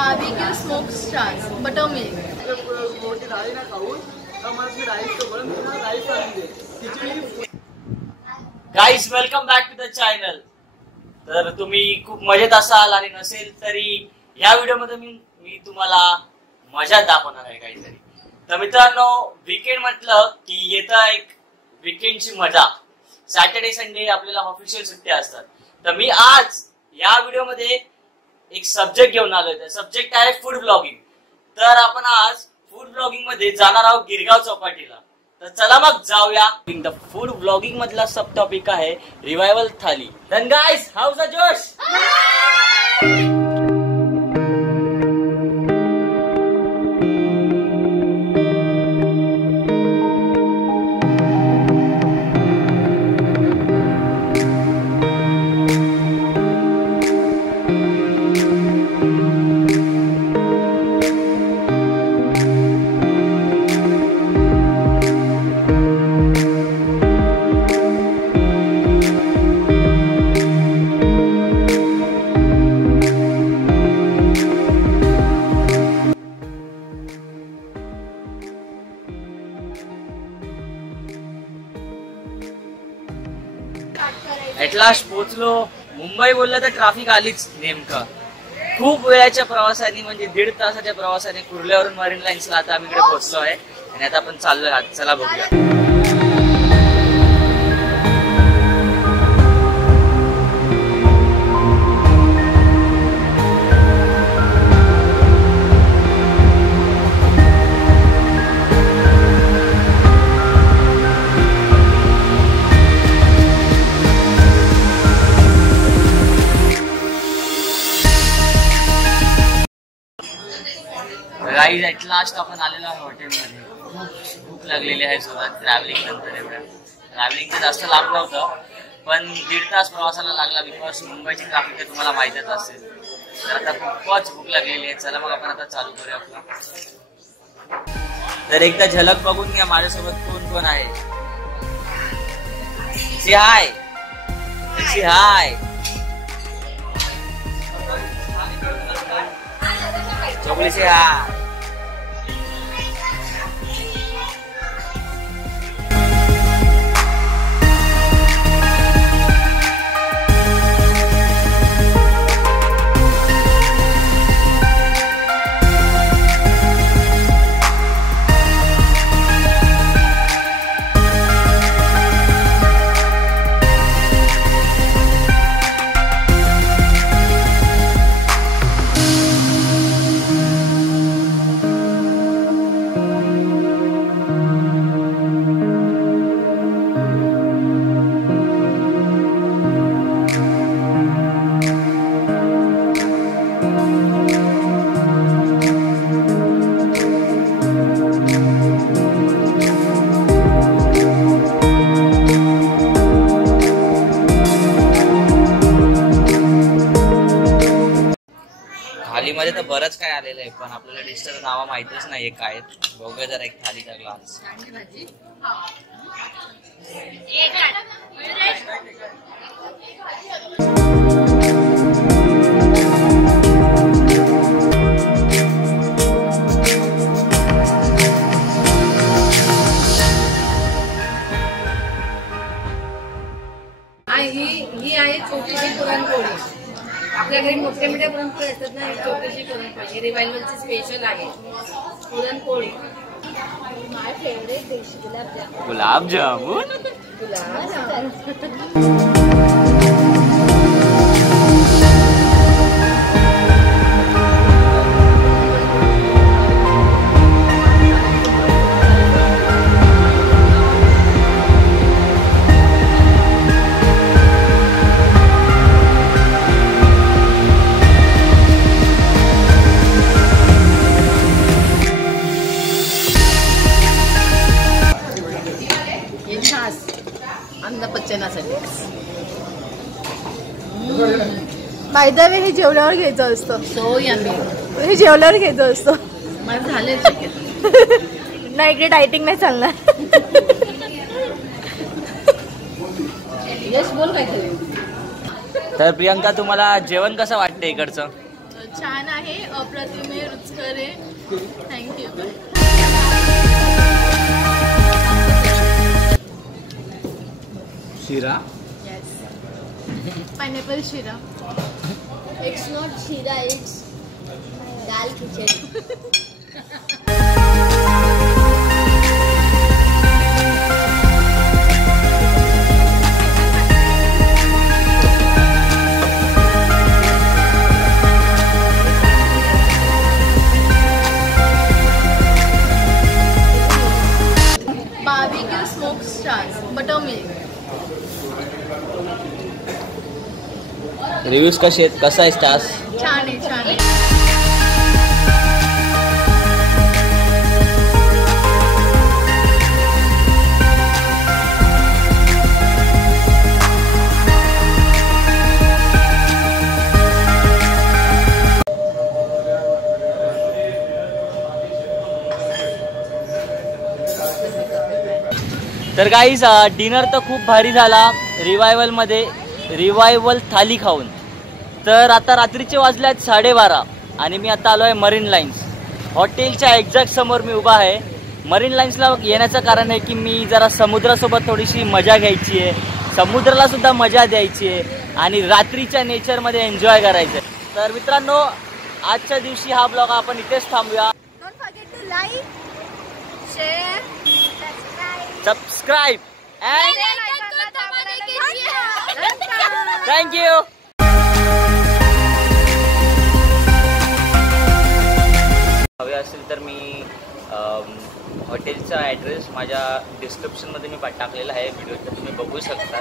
Barbecue smoked stars buttermilk. Guys welcome back to the channel. तर तुम्ही खूप मजेत असाल आणि नसेल तरी या व्हिडिओमध्ये मी तुम्हाला मजा दाखवणार आहे काहीतरी. तर मित्रांनो, वीकेंड म्हटलं की येतं एक वीकेंडची मजा. सॅटर्डे संडे आपल्याला ऑफिशियल सुट्ट्या असतात. तर मी आज या व्हिडिओमध्ये एक सब्जेक्ट घेऊन आलोय. त्या सब्जेक्ट आहे फूड ब्लॉगिंग. तर आपण आज फूड ब्लॉगिंग मध्ये जाणार आहोत गिरगाव चौपाटीला. तर चला मग जाऊया. द फूड ब्लॉगिंग मधला सब टॉपिक आहे revival thali. Then guys, how's the जोश. ऍट लास्ट पोहोचलो. मुंबई बोललं तर ट्रॅफिक आलीच. नेमकं खूप वेळाच्या प्रवासाने म्हणजे 1.5 तासाच्या प्रवासाने कुर्ल्यावरून मरीन लाईन्सला आता आम्ही इकडे पोहोचलो आहे आणि आता आपण चाललोय आत. चला बघूया. गाईज ऍट लास्ट आपण आलेलो आहे हॉटेलमध्ये. खूप भूक लागलेली आहे सुद्धा ट्रॅव्हलिंग नंतर. एवढ्या ट्रॅव्हलिंग तर जास्त लांब नव्हतं, पण 1.5 तास प्रवासाला लागला बिकॉज मुंबईची ट्रॅफिक तर तुम्हाला माहितच असेल. तर आता खूपच भूक लागलेली आहे. चला मग आपण आता चालू करूया आपला. तर एकदा झलक बघून घ्या माझ्यासोबत कोण कोण आहे. सी हाय, सी हाय. चोकली सी हाय. थालीमध्ये तर बरंच काय आलेलं आहे, पण आपल्याला डिशचं नाव माहितच नाहीये काय. बघूया जरा एक थालीचा ग्लास. ही आहे छोटीशी पुरणपोळी. आपल्या घरी मोठे मोठे पुरणपोळी असतात ना, छोटीशी पुरणपोळी रिवायवलची स्पेशल आहे puran poli. My favourite dish gulab jamun. By the way हे जेवल्यावर घ्यायचं असतं. So yummy. हे जेवल्यावर घ्यायचं असतं. मला झाले नाही, इकडे डायटिंग नाही चालणार. यश बोल काय. तर प्रियंका, तुम्हाला जेवण कसं वाटतं इकडचं? छान आहे, अप्रतिम आहे, रुचकर आहे. थँक्यू. शिरा. पायनॅपल शिरा. इट्स नॉट शिरा, it's dal khichdi. Barbecue smoke stars butter milk. Reviews कसे आहेत, कसा आहे स्टार्स? छान आहे, छान आहे. तर गाईज डिनर तर खूप भारी झाला रिवायवल थाली खाऊन. तर आता रात्रीचे वाजले 12:30 आणि मी आता आलो आहे मरीन लाईन्स हॉटेलच्या एक्झॅक्ट समोर मी उभा आहे. मरीन लाईन्सला येण्याचं कारण आहे की मी जरा समुद्रासोबत थोडीशी मजा घ्यायची आहे, समुद्राला सुद्धा मजा द्यायची आहे आणि रात्रीच्या नेचरमध्ये एन्जॉय करायचं आहे. तर मित्रांनो, आजच्या दिवशी हा ब्लॉग आपण इथेच थांबूया. Don't forget to like, share, subscribe and thank you. हवे असेल तर मी हॉटेलचा ॲड्रेस माझ्या डिस्क्रिप्शनमध्ये मी टाकलेला आहे व्हिडिओ, तर तुम्ही बघू शकता.